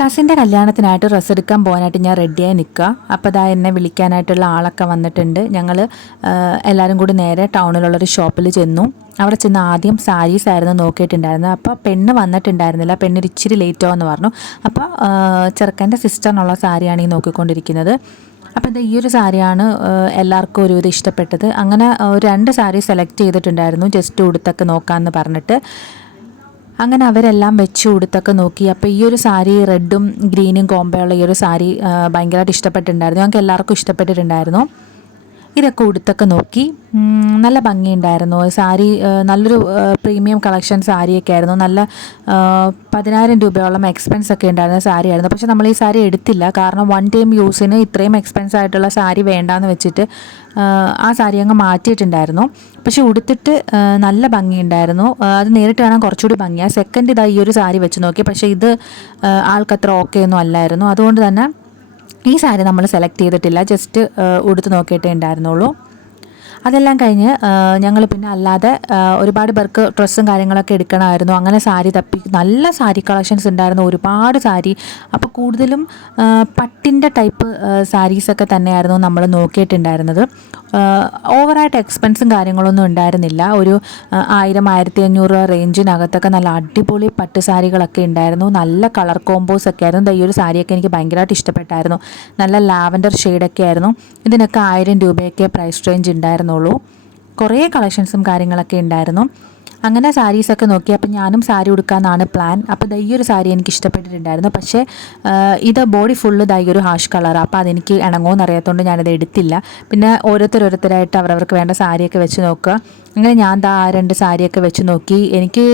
കസിന്റെ കല്യാണത്തിനായിട്ട് dress എടുക്കാൻ പോകാനായിട്ട് ഞാൻ റെഡിയായി നിൽക്കുക അപ്പോൾ അതാ എന്നെ വിളിക്കാനായിട്ടുള്ള ആളൊക്കെ വന്നിട്ടുണ്ട്. ഞങ്ങൾ എല്ലാവരും കൂടി നേരെ ടൗണിലുള്ളൊരു ഷോപ്പിൽ ചെന്നു. അവിടെ ചെന്ന് ആദ്യം സാരീസ് ആയിരുന്നു നോക്കിയിട്ടുണ്ടായിരുന്നത്. അപ്പോൾ പെണ്ണ് വന്നിട്ടുണ്ടായിരുന്നില്ല. പെണ്ണ് ഇച്ചിരി ലേറ്റോ എന്ന് പറഞ്ഞു. അപ്പോൾ ചെറുക്കന്റെ സിസ്റ്ററിനുള്ള സാരിയാണ് ഈ നോക്കിക്കൊണ്ടിരിക്കുന്നത്. അപ്പോൾ ഇത് ഈ ഒരു സാരിയാണ് എല്ലാവർക്കും ഒരുവിധം ഇഷ്ടപ്പെട്ടത്. അങ്ങനെ രണ്ട് സാരി സെലക്ട് ചെയ്തിട്ടുണ്ടായിരുന്നു. ജസ്റ്റ് ഉടുത്തൊക്കെ നോക്കാമെന്ന് പറഞ്ഞിട്ട്. അങ്ങനെ അവരെല്ലാം വെച്ച് കൊടുത്തൊക്കെ നോക്കി. അപ്പോൾ ഈ ഒരു സാരി റെഡും ഗ്രീനും കോമ്പയുള്ള ഈ ഒരു സാരി ഭയങ്കരമായിട്ട് ഇഷ്ടപ്പെട്ടിട്ടുണ്ടായിരുന്നു. ഞങ്ങൾക്ക് എല്ലാവർക്കും ഇഷ്ടപ്പെട്ടിട്ടുണ്ടായിരുന്നു. ഇതൊക്കെ ഉടുത്തൊക്കെ നോക്കി നല്ല ഭംഗിയുണ്ടായിരുന്നു. സാരി നല്ലൊരു പ്രീമിയം കളക്ഷൻ സാരിയൊക്കെ ആയിരുന്നു. നല്ല പതിനായിരം രൂപയോളം എക്സ്പെൻസ് ഒക്കെ ഉണ്ടായിരുന്ന സാരി ആയിരുന്നു പക്ഷെ നമ്മൾ ഈ സാരി എടുത്തില്ല. കാരണം വൺ ടൈം യൂസിന് ഇത്രയും എക്സ്പെൻസ് ആയിട്ടുള്ള സാരി വേണ്ടാന്ന് വെച്ചിട്ട് ആ, സാരി അങ്ങ് മാറ്റിയിട്ടുണ്ടായിരുന്നു. പക്ഷെ ഉടുത്തിട്ട് നല്ല ഭംഗിയുണ്ടായിരുന്നു. അത് നേരിട്ട് കാണാൻ കുറച്ചുകൂടി ഭംഗിയാണ് സെക്കൻഡ് ഇതായി ഈ ഒരു സാരി വെച്ച് നോക്കി. പക്ഷേ ഇത് ആൾക്കത്ര ഓക്കെ ഒന്നും അല്ലായിരുന്നു. അതുകൊണ്ട് തന്നെ ഈ സാരി നമ്മൾ സെലക്ട് ചെയ്തിട്ടില്ല. ജസ്റ്റ് ഉടുത്ത് നോക്കിയിട്ടേ ഉണ്ടായിരുന്നുള്ളൂ. അതെല്ലാം കഴിഞ്ഞ് ഞങ്ങൾ പിന്നെ അല്ലാതെ ഒരുപാട് പേർക്ക് ഡ്രസ്സും കാര്യങ്ങളൊക്കെ എടുക്കണമായിരുന്നു. അങ്ങനെ സാരി തപ്പി നല്ല സാരി കളക്ഷൻസ് ഉണ്ടായിരുന്നു. ഒരുപാട് സാരി. അപ്പോൾ കൂടുതലും പട്ടിന്റെ ടൈപ്പ് സാരീസൊക്കെ തന്നെയായിരുന്നു നമ്മൾ നോക്കിയിട്ടുണ്ടായിരുന്നത്. ഓവറായിട്ട് എക്സ്പെൻസും കാര്യങ്ങളൊന്നും ഉണ്ടായിരുന്നില്ല. ഒരു ആയിരം ആയിരത്തി അഞ്ഞൂറ് റേഞ്ചിനകത്തൊക്കെ നല്ല അടിപൊളി പട്ട് സാരികളൊക്കെ ഉണ്ടായിരുന്നു. നല്ല കളർ കോമ്പോസ് ഒക്കെ ആയിരുന്നു. ഈ ഒരു സാരിയൊക്കെ എനിക്ക് ഭയങ്കരമായിട്ട് ഇഷ്ടപ്പെട്ടായിരുന്നു. നല്ല ലാവൻഡർ ഷെയ്ഡൊക്കെ ആയിരുന്നു. ഇതിനൊക്കെ ആയിരം രൂപയൊക്കെ പ്രൈസ് റേഞ്ച് ഉണ്ടായിരുന്നുള്ളൂ. കുറേ കളക്ഷൻസും കാര്യങ്ങളൊക്കെ ഉണ്ടായിരുന്നു. അങ്ങനെ സാരീസൊക്കെ നോക്കി അപ്പോൾ ഞാനും സാരി ഉടുക്കാമെന്നാണ് പ്ലാൻ അപ്പോൾ ഈ ഒരു സാരി എനിക്ക് ഇഷ്ടപ്പെട്ടിട്ടുണ്ടായിരുന്നു. പക്ഷേ ഇത് ബോഡി ഫുള്ള് ദൈ ഒരു ഹാഷ് കളറാണ് അപ്പോൾ അതെനിക്ക് ഇണങ്ങുമെന്ന് അറിയാത്തതുകൊണ്ട് ഞാനത് എടുത്തില്ല. പിന്നെ ഓരോരുത്തരോരുത്തരായിട്ട് അവരവർക്ക് വേണ്ട സാരിയൊക്കെ വെച്ച് നോക്കുക. അങ്ങനെ ഞാൻ ദാ ആ രണ്ട് സാരിയൊക്കെ വെച്ച് നോക്കി. എനിക്ക്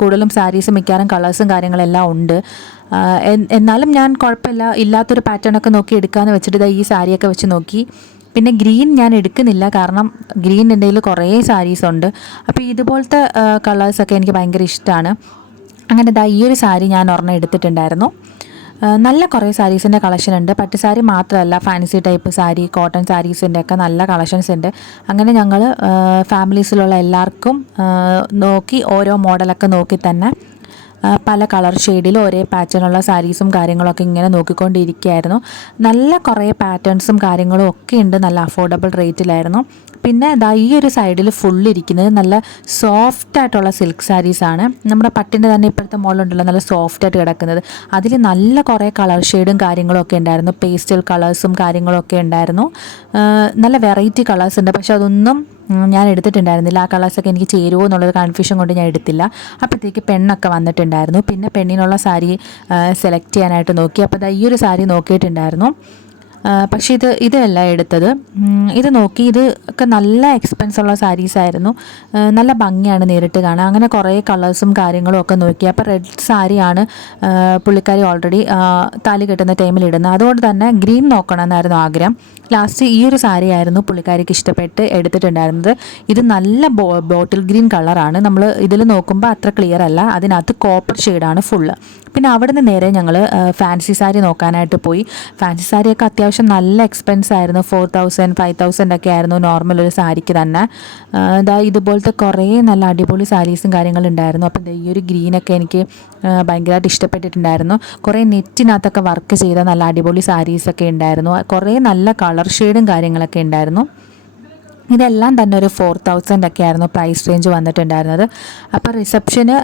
കൂടുതലും സാരീസ് മിക്കവാറും കളേഴ്സും കാര്യങ്ങളെല്ലാം ഉണ്ട്. എന്നാലും ഞാൻ കുഴപ്പമില്ല. ഇല്ലാത്തൊരു പാറ്റേണൊക്കെ നോക്കി എടുക്കാമെന്ന് വെച്ചിട്ട് ഈ സാരിയൊക്കെ വെച്ച് നോക്കി. പിന്നെ ഗ്രീൻ ഞാൻ എടുക്കുന്നില്ല. കാരണം ഗ്രീൻ എന്റെ കുറേ സാരീസ് ഉണ്ട്. അപ്പോൾ ഇതുപോലത്തെ കളേഴ്സൊക്കെ എനിക്ക് ഭയങ്കര ഇഷ്ടമാണ് അങ്ങനെ ദാ ഈ ഒരു സാരി ഞാൻ ഒരെണ്ണം എടുത്തിട്ടുണ്ടായിരുന്നു. നല്ല കുറേ സാരീസിന്റെ കളക്ഷൻ ഉണ്ട്. പട്ട് സാരി മാത്രമല്ല ഫാൻസി ടൈപ്പ് സാരി കോട്ടൺ സാരീസിന്റെ ഒക്കെ നല്ല കളക്ഷൻസ് ഉണ്ട്. അങ്ങനെ ഞങ്ങൾ ഫാമിലീസിലുള്ള എല്ലാവർക്കും നോക്കി ഓരോ മോഡലൊക്കെ നോക്കി തന്നെ പല കളർ ഷെയ്ഡിലും ഒരേ പാറ്റേണുള്ള സാരീസും കാര്യങ്ങളൊക്കെ ഇങ്ങനെ നോക്കിക്കൊണ്ടിരിക്കുകയായിരുന്നു. നല്ല കുറേ പാറ്റേൺസും കാര്യങ്ങളും ഒക്കെ ഉണ്ട്. നല്ല അഫോർഡബിൾ റേറ്റിലായിരുന്നു പിന്നെ ഇതാ ഈ ഒരു സൈഡിൽ ഫുൾ ഇരിക്കുന്നത് നല്ല സോഫ്റ്റ് ആയിട്ടുള്ള സിൽക്ക് ആണ്. നമ്മുടെ പട്ടിന്റെ തന്നെ ഇപ്പോഴത്തെ മോളുണ്ടല്ലോ നല്ല സോഫ്റ്റ് ആയിട്ട് കിടക്കുന്നത്. അതിൽ നല്ല കുറേ കളർ ഷെയ്ഡും കാര്യങ്ങളും ഒക്കെ ഉണ്ടായിരുന്നു. പേസ്റ്റൽ കളേഴ്സും കാര്യങ്ങളൊക്കെ ഉണ്ടായിരുന്നു. നല്ല വെറൈറ്റി കളേഴ്സ് ഉണ്ട്. പക്ഷെ അതൊന്നും ഞാൻ എടുത്തിട്ടുണ്ടായിരുന്നില്ല. ആ കളേഴ്സൊക്കെ എനിക്ക് ചേരുമോ എന്നുള്ളൊരു കൺഫ്യൂഷൻ കൊണ്ട് ഞാൻ എടുത്തില്ല. അപ്പോഴത്തേക്ക് പെണ്ണൊക്കെ വന്നിട്ടുണ്ടായിരുന്നു. പിന്നെ പെണ്ണിനുള്ള സാരി സെലക്ട് ചെയ്യാനായിട്ട് നോക്കി. അപ്പോൾ ഈ ഒരു സാരി നോക്കിയിട്ടുണ്ടായിരുന്നു. പക്ഷേ ഇത് ഇതല്ല എടുത്തത്. ഇത് നോക്കി ഇത് ഒക്കെ നല്ല എക്സ്പെൻസ് ഉള്ള സാരീസ് ആയിരുന്നു. നല്ല ഭംഗിയാണ് നേരിട്ട് കാണാൻ. അങ്ങനെ കുറേ കളേഴ്സും കാര്യങ്ങളും ഒക്കെ നോക്കി. അപ്പോൾ റെഡ് സാരിയാണ് പുള്ളിക്കാരി ഓൾറെഡി താലി കെട്ടുന്ന ടൈമിൽ ഇടുന്നത്. അതുകൊണ്ട് തന്നെ ഗ്രീൻ നോക്കണമെന്നായിരുന്നു ആഗ്രഹം. ലാസ്റ്റ് ഈ ഒരു സാരി ആയിരുന്നു പുള്ളിക്കാരിക്ക് ഇഷ്ടപ്പെട്ട് എടുത്തിട്ടുണ്ടായിരുന്നത്. ഇത് നല്ല ബോ ബോട്ടിൽ ഗ്രീൻ കളറാണ് നമ്മൾ ഇതിൽ നോക്കുമ്പോൾ അത്ര ക്ലിയർ അല്ല. അതിനകത്ത് കോപ്പർ ഷെയ്ഡാണ് ഫുള്ള് പിന്നെ അവിടെ നിന്ന് നേരെ ഞങ്ങൾ ഫാൻസി സാരി നോക്കാനായിട്ട് പോയി. ഫാൻസി സാരിയൊക്കെ അത്യാവശ്യം നല്ല എക്സ്പെൻസ് ആയിരുന്നു. ഫോർ തൗസൻഡ് ഫൈവ് തൗസൻഡ് ഒക്കെ ആയിരുന്നു നോർമൽ ഒരു സാരിക്ക് തന്നെ. എന്താ ഇതുപോലത്തെ കുറേ നല്ല അടിപൊളി സാരീസും കാര്യങ്ങളും ഉണ്ടായിരുന്നു. അപ്പം ഈ ഒരു ഗ്രീനൊക്കെ എനിക്ക് ഭയങ്കരമായിട്ട് ഇഷ്ടപ്പെട്ടിട്ടുണ്ടായിരുന്നു. കുറേ നെറ്റിനകത്തൊക്കെ വർക്ക് ചെയ്ത നല്ല അടിപൊളി സാരീസൊക്കെ ഉണ്ടായിരുന്നു. കുറേ നല്ല കളർ ഷെയ്ഡും കാര്യങ്ങളൊക്കെ ഉണ്ടായിരുന്നു. ഇതെല്ലാം തന്നെ ഒരു ഫോർ തൗസൻഡ് ഒക്കെ ആയിരുന്നു പ്രൈസ് റേഞ്ച് വന്നിട്ടുണ്ടായിരുന്നത്. അപ്പോൾ റിസപ്ഷന്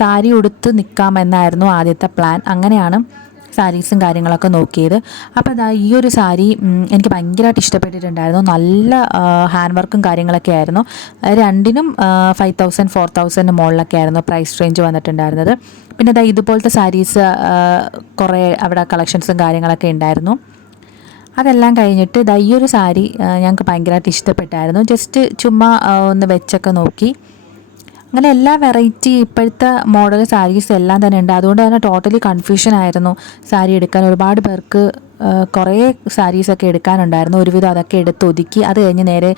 സാരി ഉടുത്ത് നിൽക്കാമെന്നായിരുന്നു ആദ്യത്തെ പ്ലാൻ അങ്ങനെയാണ് സാരീസും കാര്യങ്ങളൊക്കെ നോക്കിയത്. അപ്പോൾ അതാ ഈ ഒരു സാരി എനിക്ക് ഭയങ്കരമായിട്ട് ഇഷ്ടപ്പെട്ടിട്ടുണ്ടായിരുന്നു. നല്ല ഹാൻഡ് വർക്കും കാര്യങ്ങളൊക്കെ ആയിരുന്നു. രണ്ടിനും ഫൈവ് തൗസൻഡ് ഫോർ തൗസൻഡ് മുകളിലൊക്കെ ആയിരുന്നു പ്രൈസ് റേഞ്ച് വന്നിട്ടുണ്ടായിരുന്നത്. പിന്നെ അതാ ഇതുപോലത്തെ സാരീസ് കുറേ അവിടെ കളക്ഷൻസും കാര്യങ്ങളൊക്കെ ഉണ്ടായിരുന്നു. അതെല്ലാം കഴിഞ്ഞിട്ട് ദാ ഈ ഒരു സാരി ഞങ്ങൾക്ക് ഭയങ്കരമായിട്ട് ഇഷ്ടപ്പെട്ടായിരുന്നു. ജസ്റ്റ് ചുമ്മാ ഒന്ന് വെച്ചൊക്കെ നോക്കി. അങ്ങനെ എല്ലാ വെറൈറ്റി ഇപ്പോഴത്തെ മോഡൽ സാരീസ് എല്ലാം തന്നെ ഉണ്ട്. അതുകൊണ്ട് തന്നെ ടോട്ടലി കൺഫ്യൂഷൻ ആയിരുന്നു സാരി എടുക്കാൻ. ഒരുപാട് പേർക്ക് കുറേ സാരീസൊക്കെ എടുക്കാനുണ്ടായിരുന്നു. ഒരുവിധം അതൊക്കെ എടുത്ത് ഒതുക്കി അത് കഴിഞ്ഞ് നേരെ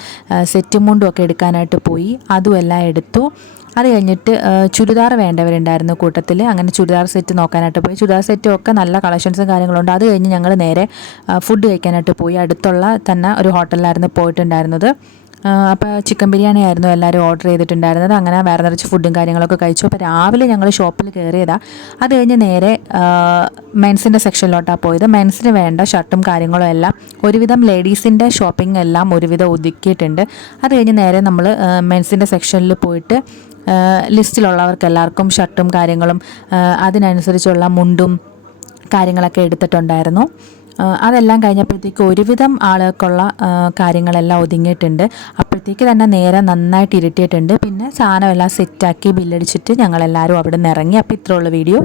സെറ്റും മുണ്ടും ഒക്കെ എടുക്കാനായിട്ട് പോയി. അതും എല്ലാം എടുത്തു. അത് കഴിഞ്ഞിട്ട് ചുരിദാർ വേണ്ടവരുണ്ടായിരുന്നു കൂട്ടത്തിൽ അങ്ങനെ ചുരിദാർ സെറ്റ് നോക്കാനായിട്ട് പോയി. ചുരിദാർ സെറ്റും ഒക്കെ നല്ല കളക്ഷൻസും കാര്യങ്ങളുണ്ട്. അത് കഴിഞ്ഞ് ഞങ്ങൾ നേരെ ഫുഡ് കഴിക്കാനായിട്ട് പോയി. അടുത്തുള്ള തന്നെ ഒരു ഹോട്ടലിലായിരുന്നു പോയിട്ടുണ്ടായിരുന്നത്. അപ്പോൾ ചിക്കൻ ബിരിയാണി ആയിരുന്നു എല്ലാവരും ഓർഡർ ചെയ്തിട്ടുണ്ടായിരുന്നത്. അങ്ങനെ വേറെ നിറച്ച് ഫുഡും കാര്യങ്ങളൊക്കെ കഴിച്ചു. അപ്പോൾ രാവിലെ ഞങ്ങൾ ഷോപ്പിൽ കയറിയതാണ് അത് കഴിഞ്ഞ് നേരെ മെൻസിന്റെ സെക്ഷനിലോട്ടാണ് പോയത്. മെൻസിന് വേണ്ട ഷർട്ടും കാര്യങ്ങളും എല്ലാം ഒരുവിധം ലേഡീസിന്റെ ഷോപ്പിംഗ് എല്ലാം ഒരുവിധം ഒതുക്കിയിട്ടുണ്ട്. അത് കഴിഞ്ഞ് നേരെ നമ്മൾ മെൻസിന്റെ സെക്ഷനിൽ പോയിട്ട് ലിസ്റ്റിലുള്ളവർക്ക് എല്ലാവർക്കും ഷർട്ടും കാര്യങ്ങളും അതിനനുസരിച്ചുള്ള മുണ്ടും കാര്യങ്ങളൊക്കെ എടുത്തിട്ടുണ്ടായിരുന്നു. അതെല്ലാം കഴിഞ്ഞപ്പോഴത്തേക്ക് ഒരുവിധം ആളുകൾക്കുള്ള കാര്യങ്ങളെല്ലാം ഒതുങ്ങിയിട്ടുണ്ട്. അപ്പോഴത്തേക്ക് തന്നെ നേരെ നന്നായിട്ട് ഇരുട്ടിയിട്ടുണ്ട്. പിന്നെ സാധനം സാധനമെല്ലാം സെറ്റാക്കി ബില്ലടിച്ചിട്ട് ഞങ്ങളെല്ലാവരും അവിടെ നിന്ന് ഇറങ്ങി അപ്പോൾ ഇത്രയുള്ള വീഡിയോ